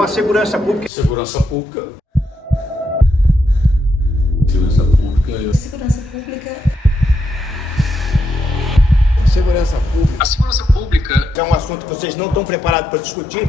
A segurança pública. Segurança pública. Segurança pública. Segurança pública. Segurança pública. A segurança pública É um assunto que vocês não estão preparados para discutir.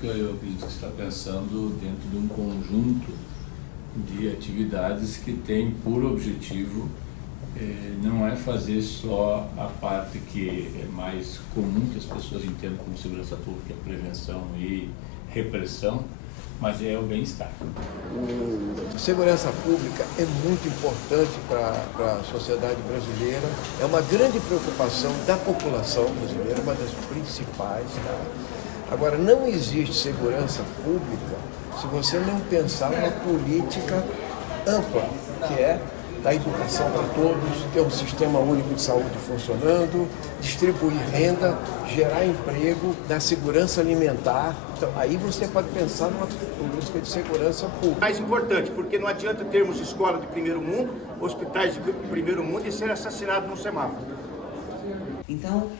Eu acredito que está pensando dentro de um conjunto de atividades que tem por objetivo não é fazer só a parte que é mais comum que as pessoas entendem como segurança pública, prevenção e repressão, mas é o bem-estar. Segurança pública é muito importante para a sociedade brasileira, é uma grande preocupação da população brasileira, uma das principais. Tá? Agora, não existe segurança pública se você não pensar numa política ampla, que é da educação para todos, ter um sistema único de saúde funcionando, distribuir renda, gerar emprego, dar segurança alimentar. Então, aí você pode pensar numa política de segurança pública. Mais importante, porque não adianta termos escola de primeiro mundo, hospitais de primeiro mundo e ser assassinado num semáforo. Então,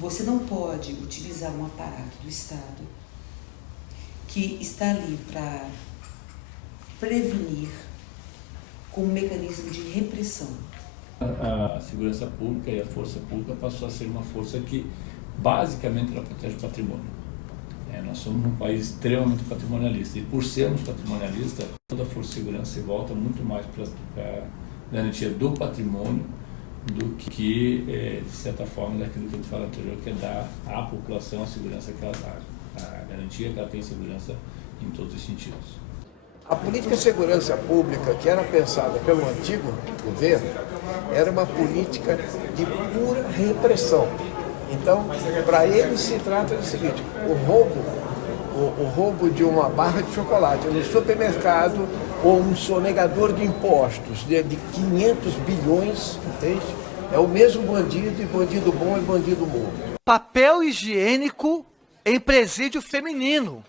você não pode utilizar um aparato do Estado que está ali para prevenir com um mecanismo de repressão. A segurança pública e a força pública passou a ser uma força que basicamente ela protege o patrimônio. Nós somos um país extremamente patrimonialista e por sermos patrimonialistas, toda a força de segurança se volta muito mais para a garantia do patrimônio do que, de certa forma, daquilo que eu te falei anterior, que é dar à população a segurança que ela dá, a garantia que ela tem segurança em todos os sentidos. A política de segurança pública, que era pensada pelo antigo governo, era uma política de pura repressão. Então, para ele se trata do seguinte, o roubo de uma barra de chocolate no supermercado ou um sonegador de impostos de 500 bilhões, entende? É o mesmo bandido, e bandido bom é bandido morto. Papel higiênico em presídio feminino.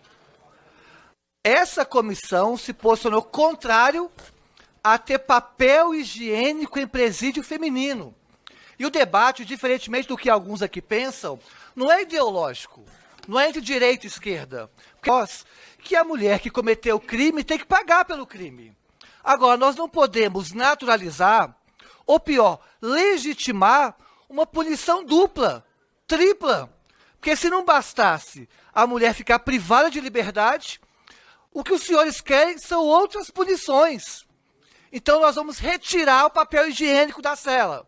Essa comissão se posicionou contrário a ter papel higiênico em presídio feminino. E o debate, diferentemente do que alguns aqui pensam, não é ideológico, não é entre direita e esquerda. Porque nós, que a mulher que cometeu o crime tem que pagar pelo crime. Agora, nós não podemos naturalizar, ou pior, legitimar uma punição dupla, tripla. Porque se não bastasse a mulher ficar privada de liberdade, o que os senhores querem são outras punições. Então nós vamos retirar o papel higiênico da cela.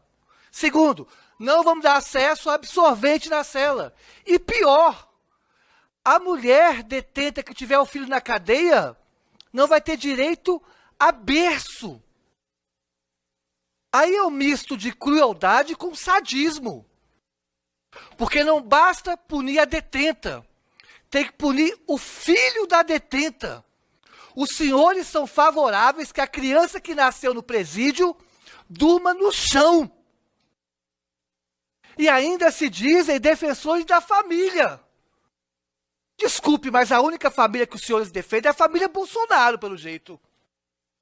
Segundo, não vamos dar acesso a absorvente na cela. E pior, a mulher detenta que tiver o filho na cadeia não vai ter direito a berço. Aí é um misto de crueldade com sadismo. Porque não basta punir a detenta, tem que punir o filho da detenta. Os senhores são favoráveis que a criança que nasceu no presídio durma no chão. E ainda se dizem defensores da família. Desculpe, mas a única família que os senhores defendem é a família Bolsonaro, pelo jeito.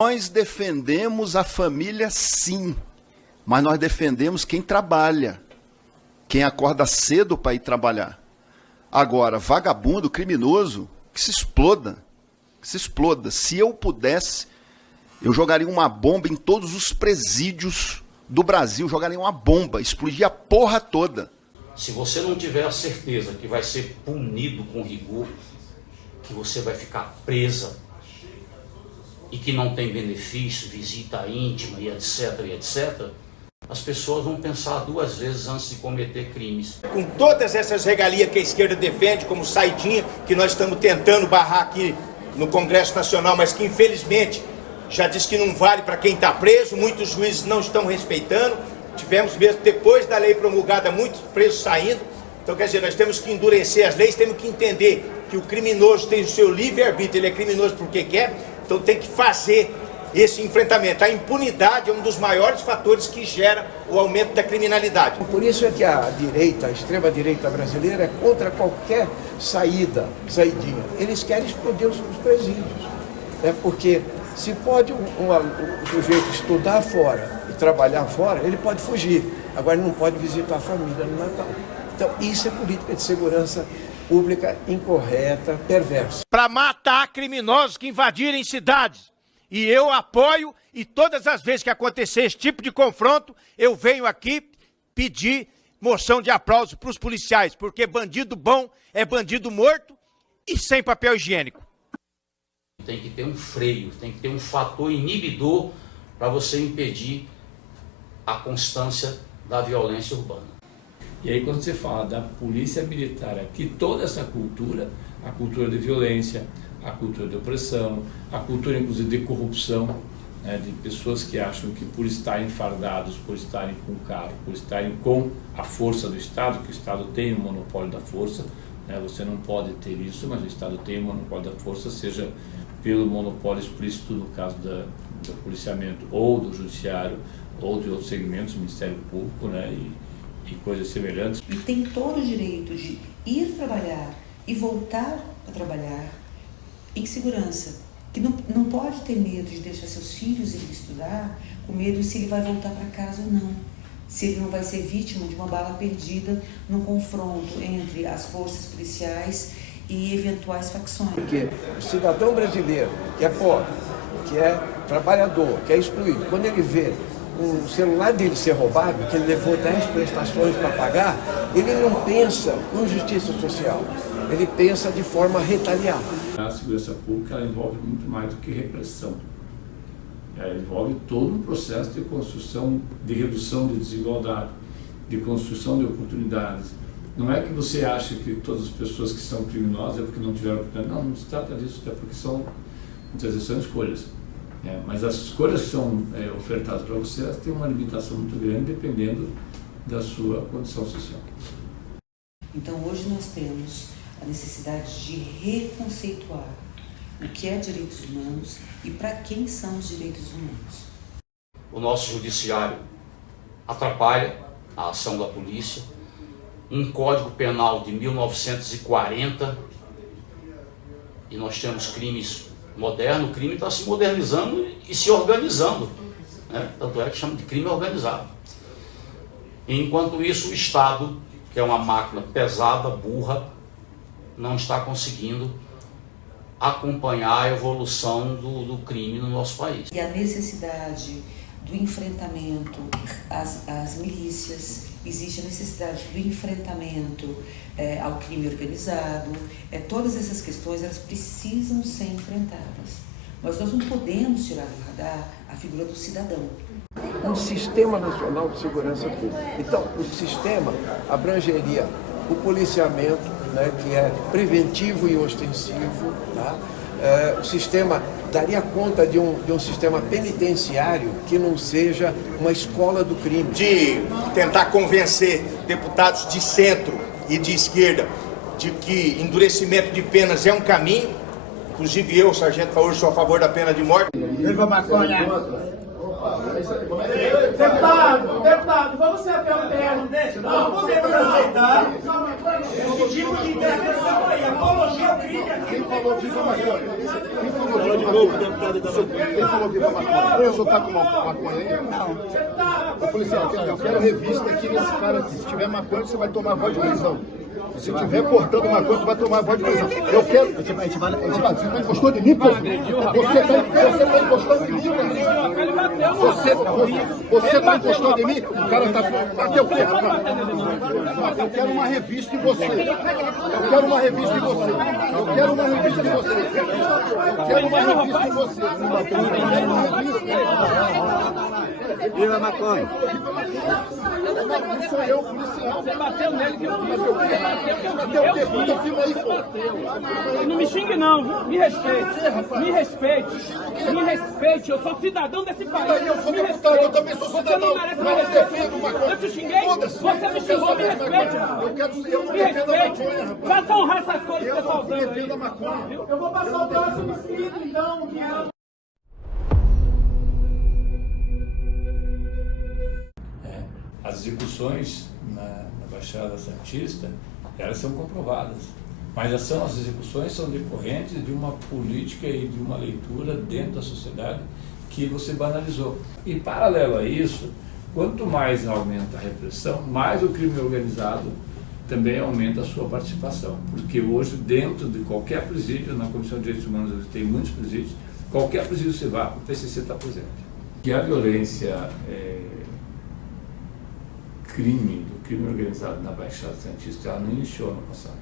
Nós defendemos a família, sim, mas nós defendemos quem trabalha, quem acorda cedo para ir trabalhar. Agora, vagabundo, criminoso, que se exploda, que se exploda. Se eu pudesse, eu jogaria uma bomba em todos os presídios do Brasil, jogaria uma bomba, explodia a porra toda. Se você não tiver a certeza que vai ser punido com rigor, que você vai ficar presa e que não tem benefício, visita íntima e etc, as pessoas vão pensar 2 vezes antes de cometer crimes. Com todas essas regalias que a esquerda defende, como saidinha, que nós estamos tentando barrar aqui no Congresso Nacional, mas que infelizmente já diz que não vale para quem está preso, muitos juízes não estão respeitando. Tivemos mesmo, depois da lei promulgada, muitos presos saindo. Então, quer dizer, nós temos que endurecer as leis, temos que entender que o criminoso tem o seu livre-arbítrio, ele é criminoso porque quer, então tem que fazer esse enfrentamento. A impunidade é um dos maiores fatores que gera o aumento da criminalidade. Por isso é que a direita, a extrema-direita brasileira, é contra qualquer saidinha. Eles querem explodir os presídios. Porque se pode um sujeito estudar fora e trabalhar fora, ele pode fugir. Agora ele não pode visitar a família no Natal. Então isso é política de segurança pública incorreta, perversa. Para matar criminosos que invadirem cidades. E eu apoio, e todas as vezes que acontecer esse tipo de confronto, eu venho aqui pedir moção de aplauso para os policiais, porque bandido bom é bandido morto e sem papel higiênico. Tem que ter um freio, tem que ter um fator inibidor para você impedir a constância da violência urbana. E aí quando você fala da polícia militar aqui, toda essa cultura, a cultura de violência, a cultura de opressão, a cultura inclusive de corrupção, né, de pessoas que acham que por estarem fardados, por estarem com carro, por estarem com a força do Estado, que o Estado tem o monopólio da força, né, você não pode ter isso, mas o Estado tem o monopólio da força, seja pelo monopólio explícito no caso do policiamento ou do judiciário ou de outros segmentos, Ministério Público, né, e coisas semelhantes. E tem todo o direito de ir trabalhar e voltar a trabalhar em segurança. Que não pode ter medo de deixar seus filhos ir estudar, com medo se ele vai voltar para casa ou não. Se ele não vai ser vítima de uma bala perdida num confronto entre as forças policiais e eventuais facções. Porque o cidadão brasileiro, que é pobre, que é trabalhador, que é excluído, quando ele vê o celular dele ser roubado, que ele levou 10 prestações para pagar, ele não pensa em justiça social, ele pensa de forma a retaliar. A segurança pública ela envolve muito mais do que repressão. Ela envolve todo um processo de construção, de redução de desigualdade, de construção de oportunidades. Não é que você acha que todas as pessoas que são criminosas é porque não tiveram oportunidade. Não, não se trata disso, até porque muitas vezes são escolhas. Mas as escolhas que são ofertadas para você, elas têm uma limitação muito grande dependendo da sua condição social. Então hoje nós temos a necessidade de reconceituar o que é direitos humanos e para quem são os direitos humanos. O nosso judiciário atrapalha a ação da polícia. Um Código Penal de 1940 e nós temos crimes modernos. O crime está se modernizando e se organizando, né? Tanto é que chama de crime organizado. Enquanto isso, o Estado, que é uma máquina pesada, burra, não está conseguindo acompanhar a evolução do crime no nosso país. E a necessidade do enfrentamento às milícias, existe a necessidade do enfrentamento ao crime organizado. Todas essas questões elas precisam ser enfrentadas, Mas nós não podemos tirar do radar a figura do cidadão. Um Sistema Nacional de Segurança Pública. Então, o sistema abrangeria o policiamento, né, que é preventivo e ostensivo, tá? O sistema daria conta de um sistema penitenciário que não seja uma escola do crime. De tentar convencer deputados de centro e de esquerda de que endurecimento de penas é um caminho. Inclusive eu, sargento Faúl, sou a favor da pena de morte. Viva maconha! Deputado, vamos ser até o termo. Não, vamos aceitar. Esse tipo de intervenção aí, apologia ao crime aqui. Quem falou viva maconha? Quem falou de novo, deputado da maconha? Quem falou viva maconha? O senhor tá com maconha aí? Não. Ô, policial, eu quero revista aqui nesse cara. Se tiver maconha, você vai tomar voz de prisão. Se tiver cortando maconha, tu vai tomar voz de prisão. Eu quero. Você tá encostando em mim, pô? Você tá encostando em mim, cara? Você tá encostando em mim? O cara tá. Bateu o quê, rapaz? Eu quero uma revista em você. Eu quero uma revista em você. Eu quero uma revista em você. Eu quero uma revista em você. Viva a maconha! Não sou eu, policial. Você bateu nele que eu vi. Não me xingue não, viu? Me respeite. Me respeite. Me respeite. Eu sou cidadão desse país. Eu sou deputado, eu também sou cidadão. Você não merece me respeito. Eu te xinguei? Você me xingou, me respeite. Eu não me defendo a respeite. maconha. Faça honrar essas coisas que você está usando aí. Eu vou passar o próximo escrito, então. As execuções na Baixada Santista, elas são comprovadas, mas as execuções são decorrentes de uma política e de uma leitura dentro da sociedade que você banalizou. E paralelo a isso, quanto mais aumenta a repressão, mais o crime organizado também aumenta a sua participação, porque hoje dentro de qualquer presídio, na Comissão de Direitos Humanos tem muitos presídios, qualquer presídio você vá, o PCC está presente. Que a violência do crime organizado na Baixada Santista, ela não iniciou no passado.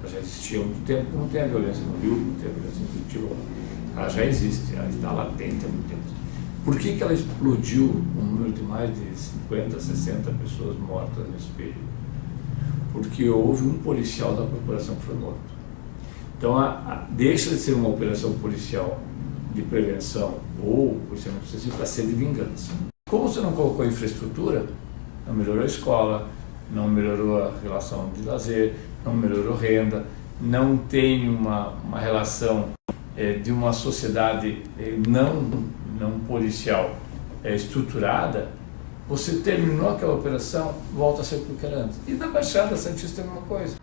Ela já existia há muito tempo, como tem a violência no Rio, como tem a violência no Curitiba. Ela já existe, ela está latente há muito tempo. Por que ela explodiu um número de mais de 50, 60 pessoas mortas nesse período? Porque houve um policial da corporação que foi morto. Então, deixa de ser uma operação policial de prevenção ou policiamento excessivo para ser de vingança. Como você não colocou infraestrutura, não melhorou a escola, não melhorou a relação de lazer, não melhorou renda, não tem uma relação de uma sociedade não policial estruturada, você terminou aquela operação, volta a ser o que era antes. E na Baixada Santista é a mesma coisa.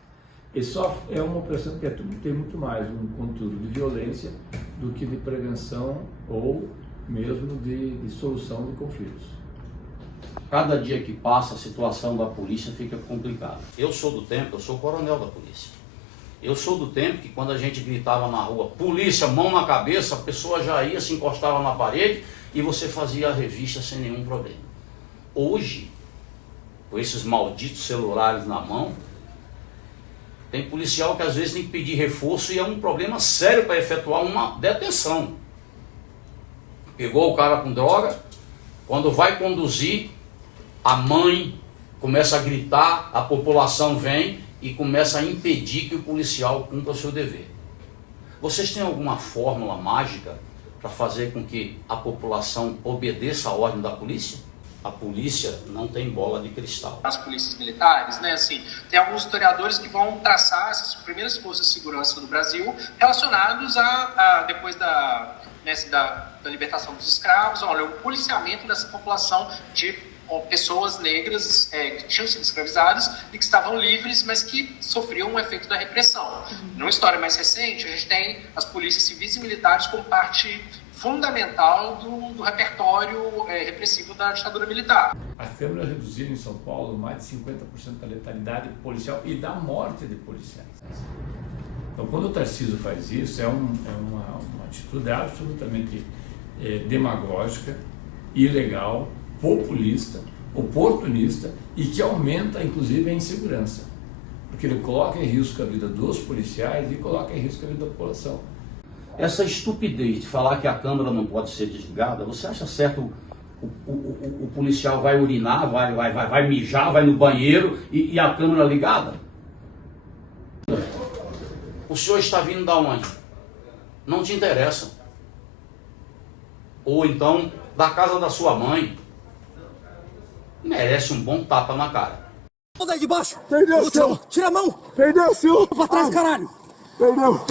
E só é uma operação que tem muito mais um conteúdo de violência do que de prevenção ou mesmo de solução de conflitos. Cada dia que passa, a situação da polícia fica complicada. Eu sou do tempo, eu sou coronel da polícia. Eu sou do tempo que quando a gente gritava na rua, polícia, mão na cabeça, a pessoa já ia, se encostava na parede e você fazia a revista sem nenhum problema. Hoje, com esses malditos celulares na mão, tem policial que às vezes tem que pedir reforço e é um problema sério para efetuar uma detenção. Pegou o cara com droga, quando vai conduzir, a mãe começa a gritar, a população vem e começa a impedir que o policial cumpra o seu dever. Vocês têm alguma fórmula mágica para fazer com que a população obedeça a ordem da polícia? A polícia não tem bola de cristal. As polícias militares, né, assim, tem alguns historiadores que vão traçar essas primeiras forças de segurança do Brasil relacionados a depois da libertação dos escravos, olha, o policiamento dessa população de pessoas negras que tinham sido escravizadas e que estavam livres, mas que sofriam um efeito da repressão. Numa história mais recente, a gente tem as polícias civis e militares como parte fundamental do repertório repressivo da ditadura militar. As câmeras reduziram em São Paulo mais de 50% da letalidade policial e da morte de policiais. Então, quando o Tarcísio faz isso, é uma atitude absolutamente demagógica, ilegal, populista, oportunista e que aumenta, inclusive, a insegurança. Porque ele coloca em risco a vida dos policiais e coloca em risco a vida da população. essa estupidez de falar que a câmera não pode ser desligada, você acha certo o policial vai urinar, vai mijar, vai no banheiro e a câmera ligada? O senhor está vindo da onde? Não te interessa. Ou então, da casa da sua mãe. Merece um bom tapa na cara. Mão daí de baixo. Perdeu, senhor. Tira a mão. Perdeu, senhor. Pra trás, caralho. Perdeu.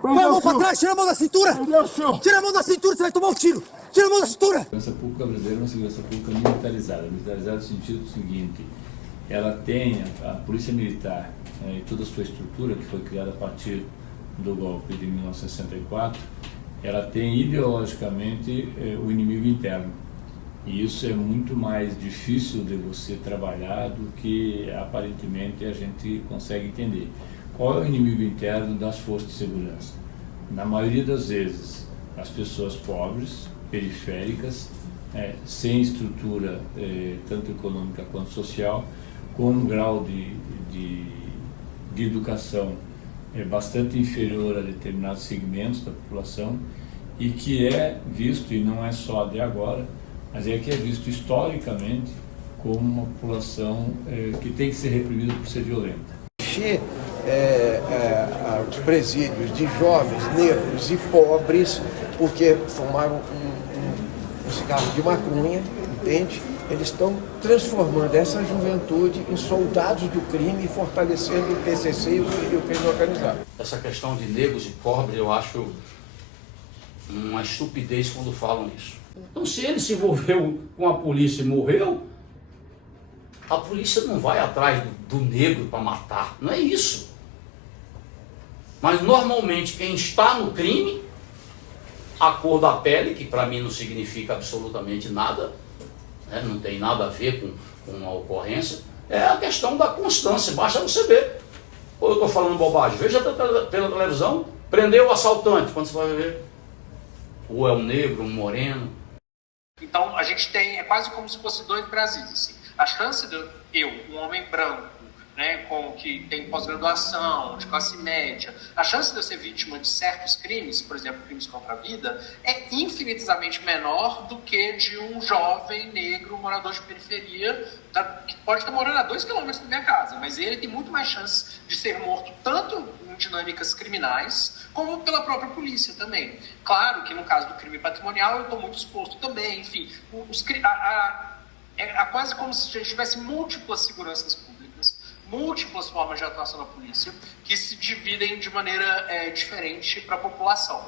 Põe a mão pra trás, tira a mão da cintura. Perdeu, senhor. Tira a mão da cintura, você vai tomar um tiro. Tira a mão da cintura. A segurança pública brasileira é uma segurança pública militarizada. Militarizada no sentido seguinte, ela tem a Polícia Militar e toda a sua estrutura, que foi criada a partir do golpe de 1964, ela tem ideologicamente o inimigo interno. E isso é muito mais difícil de você trabalhar do que aparentemente a gente consegue entender. Qual é o inimigo interno das forças de segurança? Na maioria das vezes, as pessoas pobres, periféricas, sem estrutura tanto econômica quanto social, com um grau de educação bastante inferior a determinados segmentos da população e que é visto, e não é só de agora, mas que é visto historicamente como uma população que tem que ser reprimida por ser violenta. Os presídios de jovens, negros e pobres, porque fumaram um cigarro de maconha, entende? Eles estão transformando essa juventude em soldados do crime e fortalecendo o PCC e o crime organizado. Essa questão de negros e pobres, eu acho uma estupidez quando falam isso. Então, se ele se envolveu com a polícia e morreu, a polícia não vai atrás do negro para matar, não é isso. Mas, normalmente, quem está no crime, a cor da pele, que para mim não significa absolutamente nada, não tem nada a ver com a ocorrência, é a questão da constância. Basta você ver. Ou eu estou falando bobagem, veja pela televisão, prendeu o assaltante, quando você vai ver, ou é um negro, um moreno. Então, a gente tem, é quase como se fosse dois Brasis, assim. A chance de eu, um homem branco, né, que tem pós-graduação, de classe média, a chance de eu ser vítima de certos crimes, por exemplo, crimes contra a vida, é infinitamente menor do que de um jovem negro morador de periferia, que pode estar morando a 2 quilômetros da minha casa, mas ele tem muito mais chance de ser morto tanto em dinâmicas criminais, como pela própria polícia também. Claro que no caso do crime patrimonial eu estou muito exposto também, enfim, é quase como se a gente tivesse múltiplas seguranças públicas, múltiplas formas de atuação da polícia, que se dividem de maneira diferente para a população.